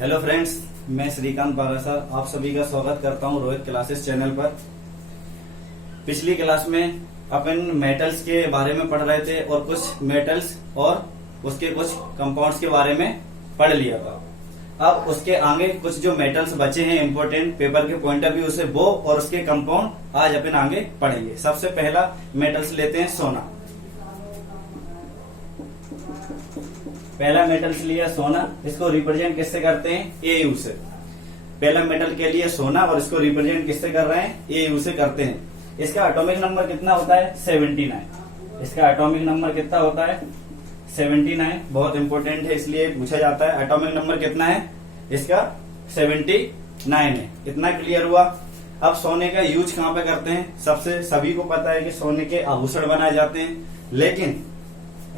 Hello friends, मैं श्रीकांत पारासर आप सभी का स्वागत करता हूं रोहित क्लासेस चैनल पर। पिछली क्लास में अपन मेटल्स के बारे में पढ़ रहे थे और कुछ मेटल्स और उसके कुछ कंपाउंड्स के बारे में पढ़ लिया था। अब उसके आगे कुछ जो मेटल्स बचे हैं इम्पोर्टेंट पेपर के पॉइंट ऑफ व्यू से, वो और उसके कंपाउंड आज अपन आगे पढ़ेंगे। सबसे पहला मेटल्स लेते हैं सोना। पहला मेटल्स लिया सोना, इसको रिप्रेजेंट किससे करते हैं? एयू से। पहला मेटल के लिए सोना और इसको रिप्रेजेंट किससे कर रहे हैं? एयू से करते हैं। इसका एटॉमिक नंबर कितना होता है? 79। इसका एटॉमिक नंबर कितना होता है? 79। बहुत इंपॉर्टेंट है, इसलिए पूछा जाता है। एटॉमिक नंबर कितना है इसका? 79 है। इतना क्लियर हुआ। अब सोने का यूज कहाँ पे करते हैं? सभी को पता है कि सोने के आभूषण बनाए जाते हैं, लेकिन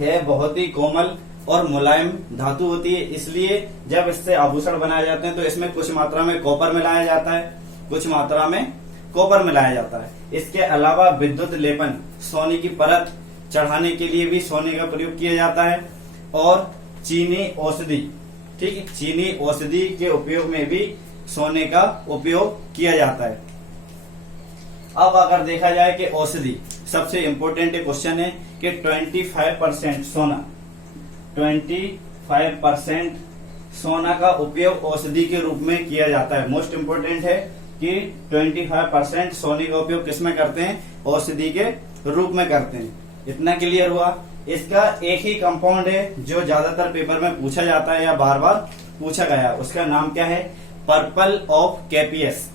यह बहुत ही कोमल और मुलायम धातु होती है, इसलिए जब इससे आभूषण बनाए जाते हैं तो इसमें कुछ मात्रा में कॉपर मिलाया जाता है, कुछ मात्रा में कॉपर मिलाया जाता है। इसके अलावा विद्युत लेपन, सोने की परत चढ़ाने के लिए भी सोने का प्रयोग किया जाता है। और चीनी औषधि, ठीक है, चीनी औषधि के उपयोग में भी सोने का उपयोग किया जाता है। अब अगर देखा जाए कि औषधि, सबसे इंपॉर्टेंट क्वेश्चन है कि 25% सोना, 25% सोना का उपयोग औषधि के रूप में किया जाता है। मोस्ट इंपोर्टेंट है कि 25% सोने का उपयोग किसमें करते हैं? औषधि के रूप में करते हैं। इतना क्लियर हुआ। इसका एक ही कंपाउंड है जो ज्यादातर पेपर में पूछा जाता है या बार बार पूछा गया, उसका नाम क्या है? Purple of Cassius.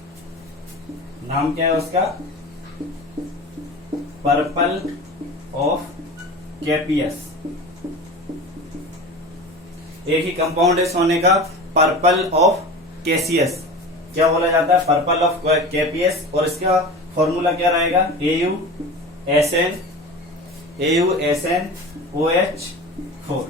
नाम क्या है उसका? Purple of Cassius. एक ही कंपाउंड है सोने का, पर्पल ऑफ कैसियस। क्या बोला जाता है? Purple of Cassius. और इसका फॉर्मूला क्या रहेगा? AuSN OH4।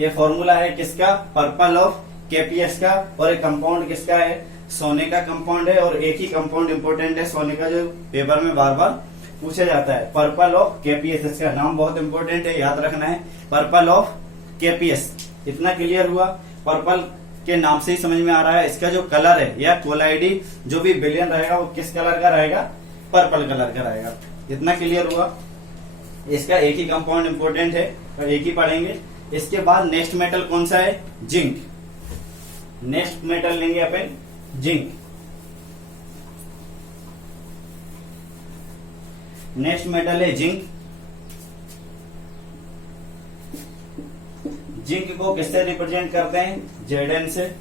ये फॉर्मूला है किसका? पर्पल ऑफ कैपियस का। और एक कंपाउंड किसका है? सोने का कंपाउंड है। और एक ही कंपाउंड इंपोर्टेंट है सोने का जो पेपर में बार बार पूछा जाता है, पर्पल ऑफ कैपियस। इसका नाम बहुत इंपॉर्टेंट है, याद रखना है, पर्पल ऑफ कैपियस। इतना क्लियर हुआ। पर्पल के नाम से ही समझ में आ रहा है। इसका जो कलर है या कोलाइडी जो भी विलयन रहेगा वो किस कलर का रहेगा? पर्पल कलर का रहेगा। इतना क्लियर हुआ। इसका एक ही कंपाउंड इंपॉर्टेंट है और एक ही पढ़ेंगे। इसके बाद नेक्स्ट मेटल कौन सा है? जिंक। नेक्स्ट मेटल लेंगे अपन जिंक। नेक्स्ट मेटल है जिंक। जिंक को किससे रिप्रेजेंट करते हैं? Zn से।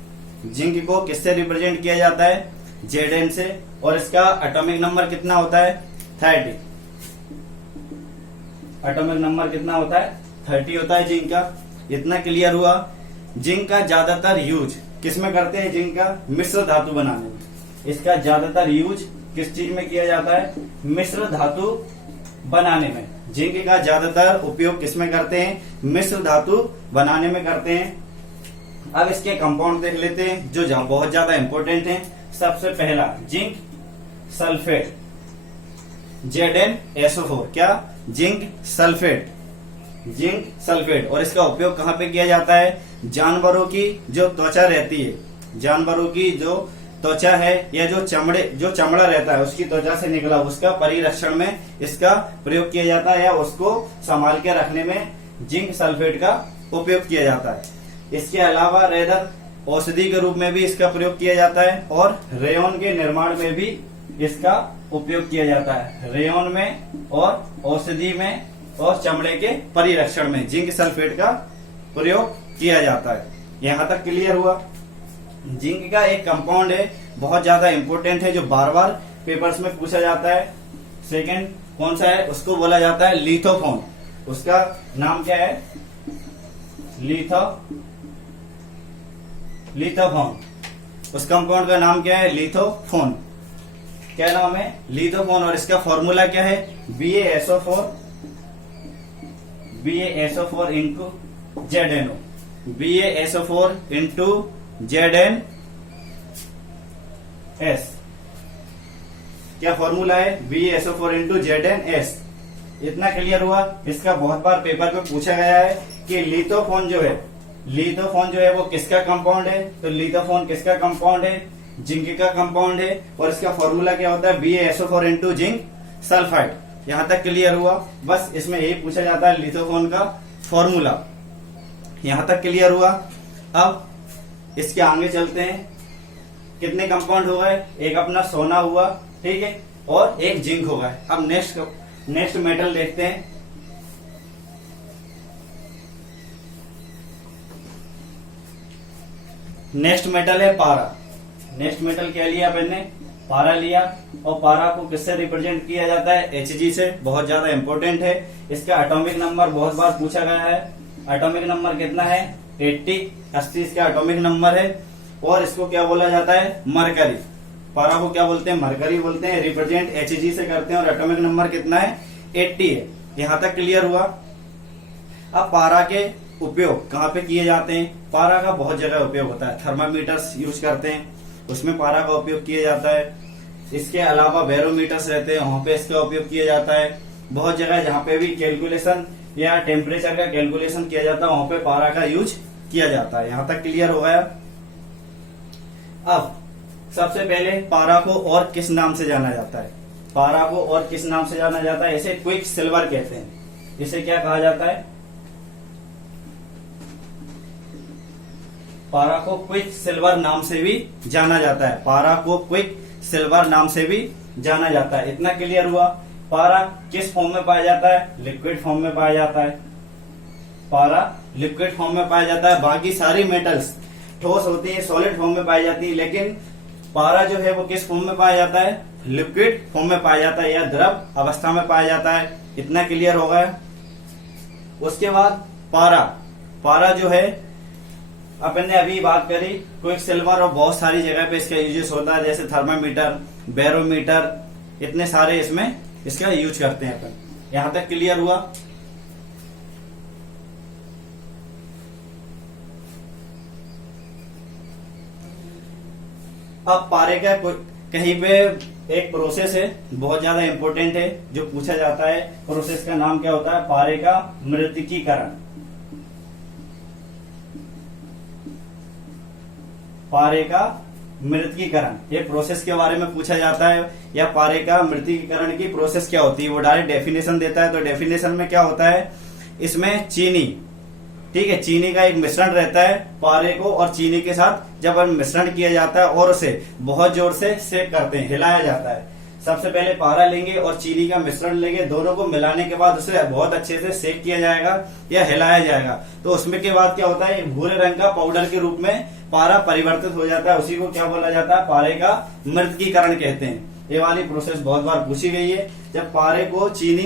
जिंक को किससे रिप्रेजेंट किया जाता है? Zn से। और इसका एटॉमिक नंबर कितना होता है? 30। एटॉमिक नंबर कितना होता है? 30 होता है जिंक का। इतना क्लियर हुआ। जिंक का ज्यादातर यूज किसमें करते हैं? जिंक का मिश्र धातु बनाने में। इसका ज्यादातर यूज किस चीज में किया जाता है? मिश्र धातु बनाने में। जिंक का ज्यादातर उपयोग किसमें करते हैं? मिश्र धातु बनाने में करते हैं। अब इसके कंपाउंड देख लेते हैं जो बहुत ज्यादा इंपॉर्टेंट हैं। सबसे पहला जिंक सल्फेट, ZnSO4। क्या? Zinc sulphate. Zinc sulphate. और इसका उपयोग कहाँ पे किया जाता है? जानवरों की जो त्वचा रहती है, जानवरों की जो त्वचा है या जो चमड़ा रहता है उसकी त्वचा से निकला, उसका परिरक्षण में इसका प्रयोग किया जाता है या उसको संभाल के रखने में जिंक सल्फेट का उपयोग किया जाता है। इसके अलावा रेदर औषधि के रूप में भी इसका प्रयोग किया जाता है और रेयन के निर्माण में भी इसका उपयोग किया जाता है। रेयन में और औषधि में और चमड़े के परिरक्षण में जिंक सल्फेट का प्रयोग किया जाता है। यहाँ तक क्लियर हुआ। जिंक का एक कंपाउंड है, बहुत ज्यादा इंपॉर्टेंट है, जो बार बार पेपर्स में पूछा जाता है। सेकंड कौन सा है? उसको बोला जाता है लिथोफोन। उसका नाम क्या है? लिथोफोन। उस कंपाउंड का नाम क्या है? लिथोफोन। क्या नाम है? लिथोफोन। और इसका फॉर्मूला क्या है? BaSO4 into ZnO। BaSO4 into ZnS। क्या फॉर्मूला है? BaSO4 into ZnS। इतना क्लियर हुआ। इसका बहुत बार पेपर पे पूछा गया है कि लिथोफोन जो है लिथोफोन जो है वो किसका कंपाउंड है, तो लिथोफोन किसका कंपाउंड है, जिंक का कंपाउंड है, और इसका फॉर्मूला क्या होता है, BaSO4 इनटू जिंक सल्फाइड। यहां तक क्लियर हुआ। बस इसमें यही पूछा जाता है लिथोफोन का फॉर्मूला। यहां तक क्लियर हुआ। अब इसके आगे चलते हैं। कितने कंपाउंड हो गए, एक अपना सोना हुआ, ठीक है, और एक जिंक हो गए। अब नेक्स्ट मेटल देखते हैं। नेक्स्ट मेटल है पारा। नेक्स्ट मेटल क्या लिया अपन ने, पारा लिया, और पारा को किससे रिप्रेजेंट किया जाता है, Hg से। बहुत ज्यादा इंपॉर्टेंट है। इसका एटॉमिक नंबर बहुत बार पूछा गया है। एटॉमिक नंबर कितना है, 80 इसका एटॉमिक नंबर है। और इसको क्या बोला जाता है, मरकरी। पारा को क्या बोलते हैं, मरकरी बोलते हैं। रिप्रेजेंट Hg से करते हैं और एटॉमिक नंबर कितना है, 80 है। यहां तक क्लियर हुआ। अब पारा के उपयोग कहाँ पे किए जाते हैं, पारा का बहुत जगह उपयोग होता है। थर्मामीटर्स यूज करते हैं, उसमें पारा का उपयोग किया जाता है। इसके अलावा बैरोमीटर्स रहते हैं, वहां पे इसका उपयोग किया जाता है। बहुत जगह जहाँ पे भी कैलकुलेशन या टेम्परेचर का कैलकुलेशन किया जाता है, वहां पे पारा का यूज किया जाता है। यहां तक क्लियर हो गया। अब सबसे पहले पारा को और किस नाम से जाना जाता है, पारा को और किस नाम से जाना जाता है, इसे क्विक सिल्वर कहते हैं। इसे क्या कहा जाता है, पारा को क्विक सिल्वर नाम से भी जाना जाता है। पारा को क्विक सिल्वर नाम से भी जाना जाता है। इतना क्लियर हुआ। पारा किस फॉर्म में पाया जाता है, लिक्विड फॉर्म में पाया जाता है। पारा लिक्विड फॉर्म में पाया जाता है। बाकी सारी मेटल्स ठोस होती है, सॉलिड फॉर्म में पाई जाती है, लेकिन पारा जो है वो किस फॉर्म में पाया जाता है, लिक्विड फॉर्म में पाया जाता है या द्रव अवस्था में पाया जाता है। इतना क्लियर हो गया। उसके बाद पारा जो है अपन ने अभी बात करी क्विक सिल्वर, और बहुत सारी जगह पे इसका यूज होता है, जैसे थर्मामीटर, बैरोमीटर, इतने सारे इसमें इसका यूज करते हैं अपन। यहां तक क्लियर हुआ। अब पारे का कहीं पे एक प्रोसेस है, बहुत ज्यादा इंपॉर्टेंट है, जो पूछा जाता है। प्रोसेस का नाम क्या होता है, पारे का मृतिकीकरण। पारे का मृतिकीकरण, ये प्रोसेस के बारे में पूछा जाता है, या पारे का मृतिकीकरण की प्रोसेस क्या होती है। वो डायरेक्ट डेफिनेशन देता है। तो डेफिनेशन में क्या होता है, इसमें चीनी, ठीक है, चीनी का एक मिश्रण रहता है। पारे को और चीनी के साथ जब मिश्रण किया जाता है और उसे बहुत जोर से सेक करते हैं, हिलाया जाता है। सबसे पहले पारा लेंगे और चीनी का मिश्रण लेंगे, दोनों को मिलाने के बाद उसे बहुत अच्छे से सेक किया जाएगा या हिलाया जाएगा। तो उसमें के बाद क्या होता है, एक भूरे रंग का पाउडर के रूप में पारा परिवर्तित हो जाता है। उसी को क्या बोला जाता है, पारे का मृतिकीकरण कहते हैं। ये वाली प्रोसेस बहुत बार पूछी गई है। जब पारे को चीनी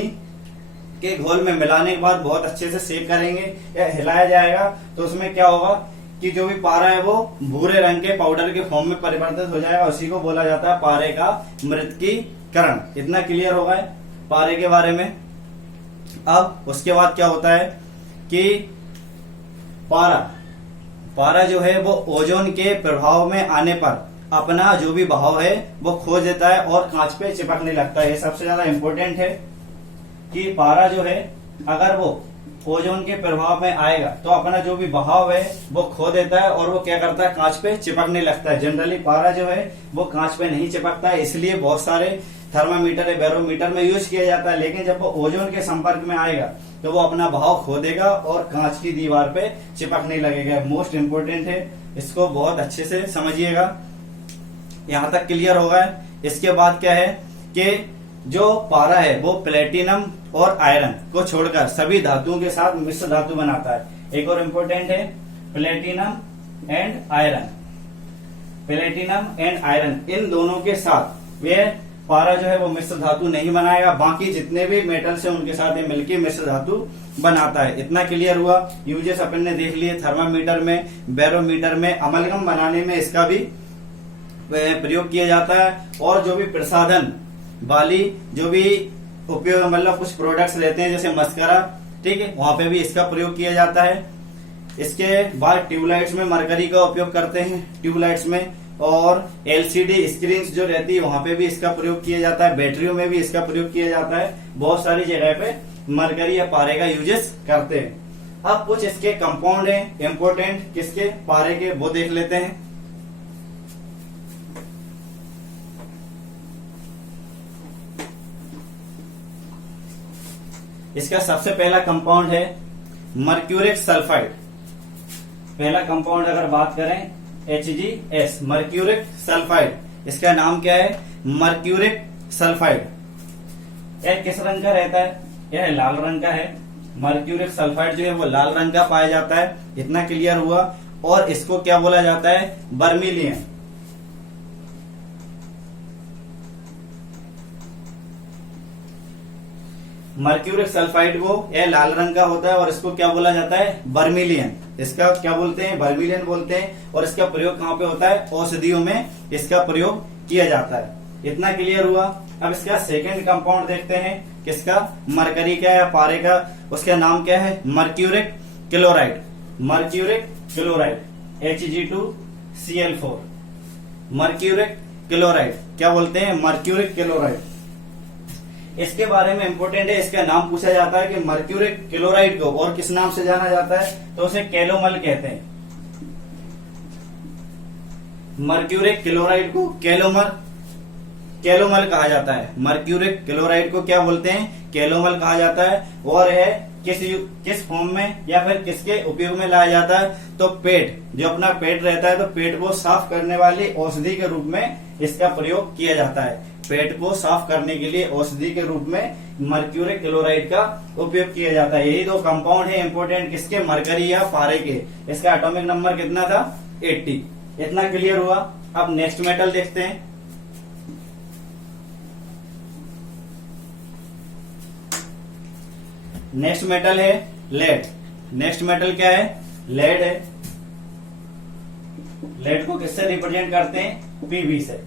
के घोल में मिलाने के बाद बहुत अच्छे से सेक करेंगे या हिलाया जाएगा, तो उसमें क्या होगा कि जो भी पारा है वो भूरे रंग के पाउडर के फॉर्म में परिवर्तित हो जाएगा। उसी को बोला जाता है पारे का मृतिकीकरण। इतना क्लियर होगा पारे के बारे में। अब उसके बाद क्या होता है कि पारा जो है वो ओजोन के प्रभाव में आने पर अपना जो भी बहाव है वो खो देता है और कांच पे चिपकने लगता है। ये सबसे ज्यादा इंपॉर्टेंट है कि पारा जो है अगर वो ओजोन के प्रभाव में आएगा तो अपना जो भी बहाव है वो खो देता है और वो क्या करता है, कांच पे चिपकने लगता है। जनरली पारा जो है वो कांच पे नहीं चिपकता है, इसलिए बहुत सारे थर्मामीटर या बैरोमीटर में यूज किया जाता है। लेकिन जब वो ओजोन के संपर्क में आएगा तो वो अपना बहाव खो देगा और कांच की दीवार पे चिपकने लगेगा। मोस्ट इंपोर्टेंट है, इसको बहुत अच्छे से समझिएगा। यहां तक क्लियर होगा। इसके बाद क्या है कि जो पारा है वो प्लेटिनम और आयरन को छोड़कर सभी धातुओं के साथ मिश्र धातु बनाता है। एक और इम्पोर्टेंट है platinum and iron. Platinum and iron in दोनों के साथ वे पारा जो है वो मिश्र धातु नहीं बनाएगा। बाकी जितने भी मेटल्स हैं उनके साथ ये मिलकर मिश्र धातु बनाता है। इतना क्लियर हुआ। यूजेस अपन ने देख लिए, थर्मामीटर में, बैरोमीटर में, अमलगम बनाने में इसका भी प्रयोग किया जाता है। और जो भी प्रसाधन वाली जो भी उपयोग मतलब कुछ प्रोडक्ट्स रहते हैं जैसे मस्करा, ठीक है, वहां पे भी इसका प्रयोग किया जाता है। इसके बाद ट्यूबलाइट्स में मरकरी का उपयोग करते हैं, ट्यूबलाइट्स में, और एलसीडी स्क्रीन जो रहती है वहां पे भी इसका प्रयोग किया जाता है। बैटरियों में भी इसका प्रयोग किया जाता है। बहुत सारी जगह पे मरकरी या पारे का यूजेस करते हैं। अब कुछ इसके कंपाउंड हैं इंपोर्टेंट किसके, पारे के, वो देख लेते हैं। इसका सबसे पहला कंपाउंड है मर्क्यूरिक सल्फाइड। पहला कंपाउंड अगर बात करें HgS, मर्क्यूरिक सल्फाइड। इसका नाम क्या है, मर्क्यूरिक सल्फाइड। यह किस रंग का रहता है, यह लाल रंग का है। मर्क्यूरिक सल्फाइड जो है वो लाल रंग का पाया जाता है, इतना क्लियर हुआ। और इसको क्या बोला जाता है, बर्मिलियन। मर्क्यूरिक सल्फाइड को यह लाल रंग का होता है और इसको क्या बोला जाता है, बर्मिलियन। इसका क्या बोलते हैं, बर्मिलियन बोलते हैं। और इसका प्रयोग कहाँ पे होता है, औषधियों में इसका प्रयोग किया जाता है। इतना क्लियर हुआ। अब इसका सेकंड कंपाउंड देखते हैं, किसका, मरकरी का या पारे का। उसका नाम क्या है, mercuric chloride. Mercuric chloride Hg2Cl4। Mercuric chloride क्या बोलते हैं, मर्क्यूरिक क्लोराइड। इसके बारे में इंपोर्टेंट है, इसका नाम पूछा जाता है कि मर्क्यूरिक क्लोराइड को और किस नाम से जाना जाता है, तो उसे कैलोमल कहते हैं। मर्क्यूरिक क्लोराइड को कैलोमल कहा जाता है। मर्क्यूरिक क्लोराइड को क्या बोलते हैं, कैलोमल कहा जाता है। और यह किस फॉर्म में या फिर किसके उपयोग में लाया जाता है, तो पेट, जो अपना पेट रहता है तो पेट को साफ करने वाली औषधि के रूप में इसका प्रयोग किया जाता है। पेट को साफ करने के लिए औषधि के रूप में मर्क्यूरिक क्लोराइड का उपयोग किया जाता है। यही दो कंपाउंड है इंपोर्टेंट, किसके, मरकरी या पारे के। इसका एटॉमिक नंबर कितना था, 80। इतना क्लियर हुआ। अब नेक्स्ट मेटल देखते हैं। नेक्स्ट मेटल है लेड। नेक्स्ट मेटल क्या है, लेड है। लेड को किससे रिप्रेजेंट करते हैं, पीवी से।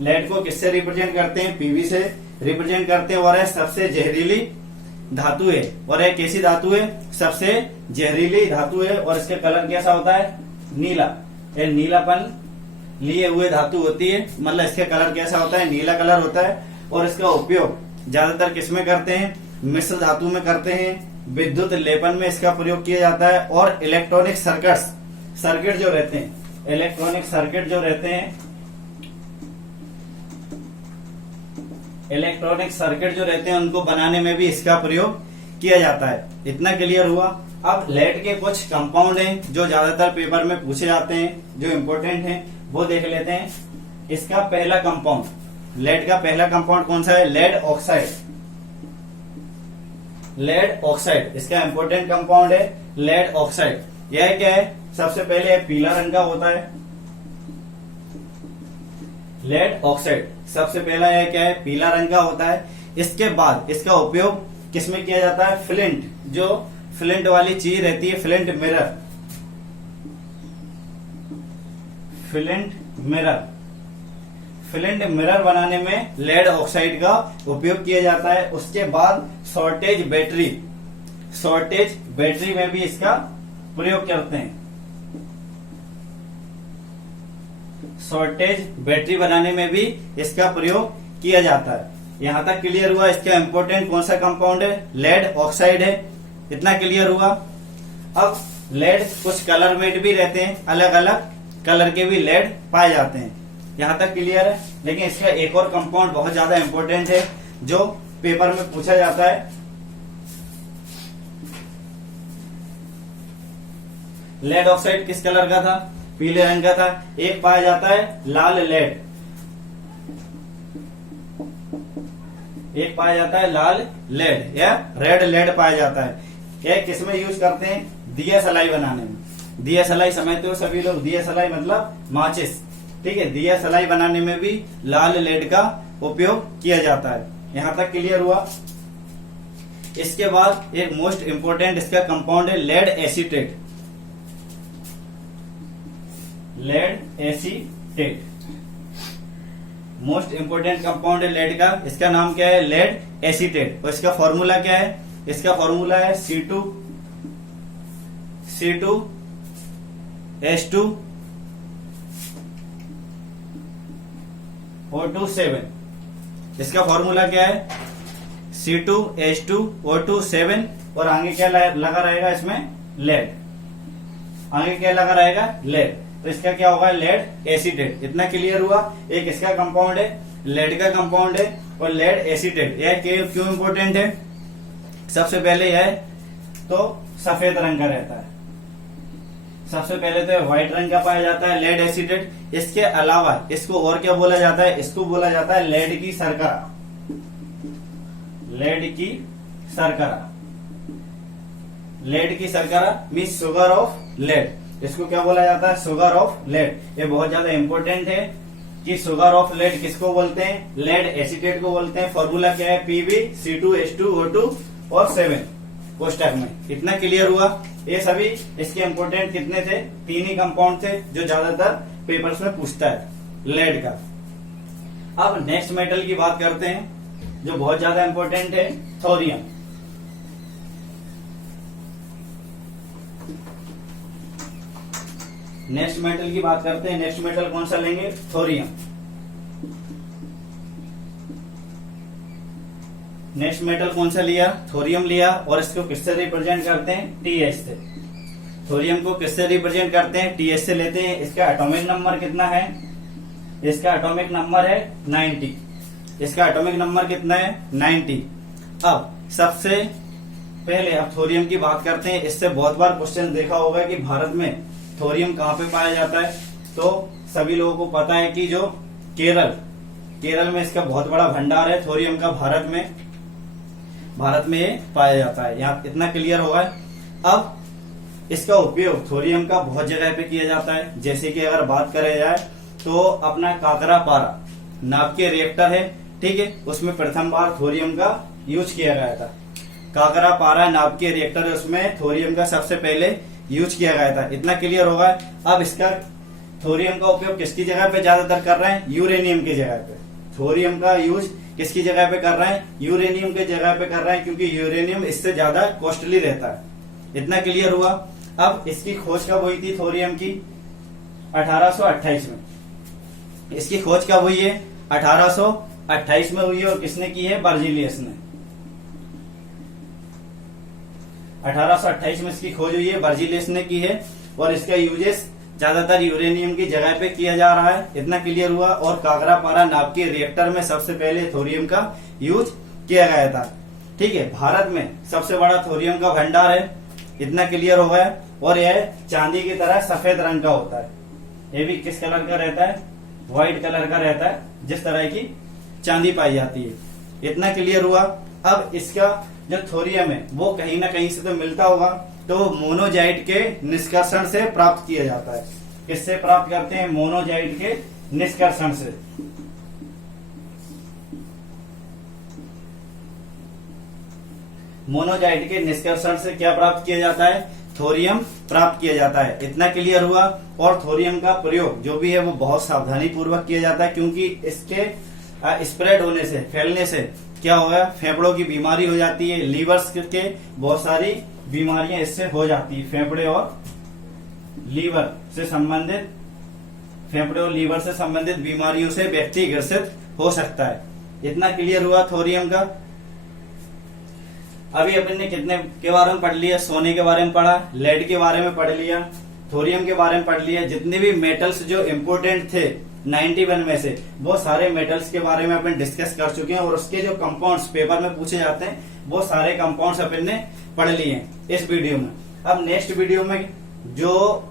लेड को किससे रिप्रेजेंट करते हैं, पीवी से रिप्रेजेंट करते हैं। और यह सबसे जहरीली धातु है। और यह कैसी धातु है, सबसे जहरीली धातु है। और इसका कलर कैसा होता है, नीला। यह नीलापन लिए हुए धातु होती है, मतलब इसका कलर कैसा होता है, नीला कलर होता है। और इसका उपयोग ज्यादातर किसमें करते हैं, मिश्र धातु में करते हैं। विद्युत लेपन में इसका प्रयोग किया जाता है। और इलेक्ट्रॉनिक सर्किट जो रहते हैं, इलेक्ट्रॉनिक सर्किट जो रहते हैं, इलेक्ट्रॉनिक सर्किट जो रहते हैं उनको बनाने में भी इसका प्रयोग किया जाता है। इतना क्लियर हुआ। अब लेड के कुछ कंपाउंड हैं जो ज्यादातर पेपर में पूछे जाते हैं, जो इम्पोर्टेंट हैं, वो देख लेते हैं। इसका पहला कंपाउंड, लेड का पहला कंपाउंड कौन सा है, लेड ऑक्साइड। लेड ऑक्साइड इसका इंपोर्टेंट कंपाउंड है, लेड ऑक्साइड। यह क्या है, सबसे पहले पीला रंग का होता है। लेड ऑक्साइड सबसे पहला यह क्या है, पीला रंग का होता है। इसके बाद इसका उपयोग किसमें किया जाता है, फ्लिंट, जो फ्लिंट वाली चीज रहती है, फ्लिंट मिरर। फ्लिंट मिरर बनाने में लेड ऑक्साइड का उपयोग किया जाता है। उसके बाद शॉर्टेज बैटरी में भी इसका प्रयोग करते हैं। शॉर्टेज बैटरी बनाने में भी इसका प्रयोग किया जाता है। यहां तक क्लियर हुआ। इसका इंपोर्टेंट कौन सा कंपाउंड है, लेड ऑक्साइड है। इतना क्लियर हुआ। अब लेड कुछ कलर मेट भी रहते हैं, अलग अलग कलर के भी लेड पाए जाते हैं। यहां तक क्लियर है। लेकिन इसका एक और कंपाउंड बहुत ज्यादा इंपॉर्टेंट है जो पेपर में पूछा जाता है। लेड ऑक्साइड किस कलर का था, पीले रंग का था। एक पाया जाता है लाल लेड, एक पाया जाता है लाल लेड या रेड लेड पाया जाता है। यह किसमें यूज करते हैं, दिया सलाई बनाने में। दिया सलाई समझते हो सभी लोग, दिया सलाई मतलब माचिस, ठीक है। दिया सलाई बनाने में भी लाल लेड का उपयोग किया जाता है। यहां तक क्लियर हुआ। इसके बाद एक मोस्ट इंपोर्टेंट इसका कंपाउंड है lead acetate. Lead acetate most important compound है लेड का। इसका नाम क्या है, लेड एसीटेट। और इसका फॉर्मूला क्या है, इसका फॉर्मूला है C2H2O2 7। इसका फॉर्मूला क्या है, C2H2O2 7। और आगे क्या लगा रहेगा इसमें, लेड, आगे क्या लगा रहेगा लेड, तो इसका क्या होगा लेड एसीटेट। इतना क्लियर हुआ। एक इसका कंपाउंड है, लेड का कंपाउंड है और लेड एसीटेट। यह क्यों इंपॉर्टेंट है? सबसे पहले यह तो सफेद रंग का रहता है, सबसे पहले तो व्हाइट रंग का पाया जाता है लेड एसीटेट। इसके अलावा इसको और क्या बोला जाता है? इसको बोला जाता है लेड की शर्करा, लेड की शर्करा। लेड की शर्करा मीन्स शुगर ऑफ लेड। इसको क्या बोला जाता है? Sugar of lead. ये बहुत ज्यादा इंपॉर्टेंट है कि शुगर ऑफ लेड किसको बोलते हैं? लेड एसीटेट को बोलते हैं। फॉर्मूला क्या है? PbC2H2O2 और 7 कोष्टक में। इतना क्लियर हुआ। ये सभी इसके इंपॉर्टेंट कितने थे? 3 ही कंपाउंड थे जो ज्यादातर पेपर्स में पूछता है लेड का। अब नेक्स्ट मेटल की बात करते हैं जो बहुत ज्यादा इंपॉर्टेंट है, थोरियम। नेक्स्ट मेटल की बात करते हैं। नेक्स्ट मेटल कौन सा लेंगे? थोरियम। नेक्स्ट मेटल कौन सा लिया? थोरियम लिया। और इसको किससे रिप्रेजेंट करते हैं? TH से। थोरियम को किससे रिप्रेजेंट करते हैं? TH से लेते हैं। इसका एटॉमिक नंबर कितना है? इसका एटॉमिक नंबर है 90। इसका एटॉमिक नंबर कितना है? 90। अब सबसे पहले अब थोरियम की बात करते हैं। इससे बहुत बार क्वेश्चन देखा होगा कि भारत में थोरियम कहाँ पे पाया जाता है। तो सभी लोगों को पता है कि जो केरल में इसका बहुत बड़ा भंडार है थोरियम का। भारत में ये पाया जाता है। यहाँ इतना क्लियर होगा। अब इसका उपयोग थोरियम का बहुत जगह पे किया जाता है। जैसे कि अगर बात करें जाए तो अपना काकरा पारा नाभिकीय रिएक्टर है, ठीक है, उसमें प्रथम बार थोरियम का यूज किया गया था। काकरा पारा नाभिकीय रिएक्टर है, उसमें थोरियम का सबसे पहले यूज किया गया था। इतना क्लियर होगा। अब इसका थोरियम का उपयोग किसकी जगह पे ज्यादातर कर रहे हैं? यूरेनियम की जगह पे। थोरियम का यूज किसकी जगह पे कर रहे हैं? यूरेनियम की जगह पे कर रहे हैं, क्योंकि यूरेनियम इससे ज्यादा कॉस्टली रहता है। इतना क्लियर हुआ। अब इसकी खोज कब हुई थी थोरियम की? 1828 में। इसकी खोज कब हुई है? 1828 में हुई है। और किसने की है? बर्जीलियस ने। 1828 में इसकी खोज हुई है, बर्जीलियस ने की है। और इसका यूजेस ज्यादातर यूरेनियम की जगह पे किया जा रहा है। इतना क्लियर हुआ। और काकरा पारा नाभिकीय रिएक्टर में सबसे पहले थोरियम का यूज किया गया था, ठीक है। भारत में सबसे बड़ा थोरियम का भंडार है। इतना क्लियर हो गया। और यह चांदी की तरह सफेद रंग का होता है। ये भी किस कलर का रहता है? व्हाइट कलर का रहता है, जिस तरह की चांदी पाई जाती है। इतना क्लियर हुआ। अब इसका जो थोरियम है वो कहीं ना कहीं से तो मिलता होगा, तो मोनोजाइट के निष्कर्षण से प्राप्त किया जाता है। किससे प्राप्त करते हैं? मोनोजाइट के निष्कर्षण से। मोनोजाइट के निष्कर्षण से क्या प्राप्त किया जाता है? थोरियम प्राप्त किया जाता है। इतना क्लियर हुआ। और थोरियम का प्रयोग जो भी है वो बहुत सावधानी पूर्वक किया जाता है, क्योंकि इसके स्प्रेड होने से, फैलने से क्या होगा? फेफड़ों की बीमारी हो जाती है। लीवर्स के बहुत सारी बीमारियां इससे हो जाती है। फेफड़े और लीवर से संबंधित बीमारियों से व्यक्ति ग्रसित हो सकता है। इतना क्लियर हुआ थोरियम का। अभी अपन ने कितने के बारे में पढ़ लिया? सोने के बारे में पढ़ा, लेड के बारे में पढ़ लिया, थोरियम के बारे में पढ़ लिया। जितने भी मेटल्स जो इम्पोर्टेंट थे 91 में से, वो सारे मेटल्स के बारे में अपन डिस्कस कर चुके हैं। और उसके जो कंपाउंड्स पेपर में पूछे जाते हैं वो सारे कंपाउंड्स अपन ने पढ़ लिए हैं इस वीडियो में। अब नेक्स्ट वीडियो में जो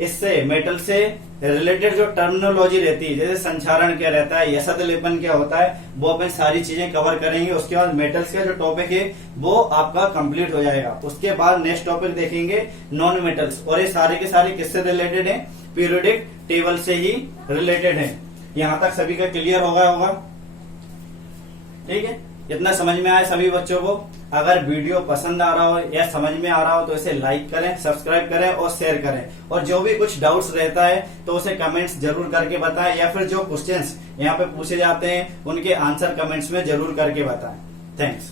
इससे मेटल से रिलेटेड जो टर्मिनोलॉजी रहती है, जैसे संचारण क्या रहता है, यसद लेपन क्या होता है, वो अपन सारी चीजें कवर करेंगे। उसके बाद मेटल्स का जो टॉपिक है वो आपका कंप्लीट हो जाएगा। उसके बाद नेक्स्ट टॉपिक देखेंगे नॉन मेटल्स। और ये सारे के सारे किससे रिलेटेड है? पीरियोडिक टेबल से ही रिलेटेड है। यहां तक सभी का क्लियर होगा, ठीक है। इतना समझ में आया सभी बच्चों को? अगर वीडियो पसंद आ रहा हो या समझ में आ रहा हो तो इसे लाइक करें, सब्सक्राइब करें और शेयर करें। और जो भी कुछ डाउट्स रहता है तो उसे कमेंट्स जरूर करके बताएं, या फिर जो क्वेश्चंस यहाँ पे पूछे जाते हैं उनके आंसर कमेंट्स में जरूर करके बताएं। थैंक्स।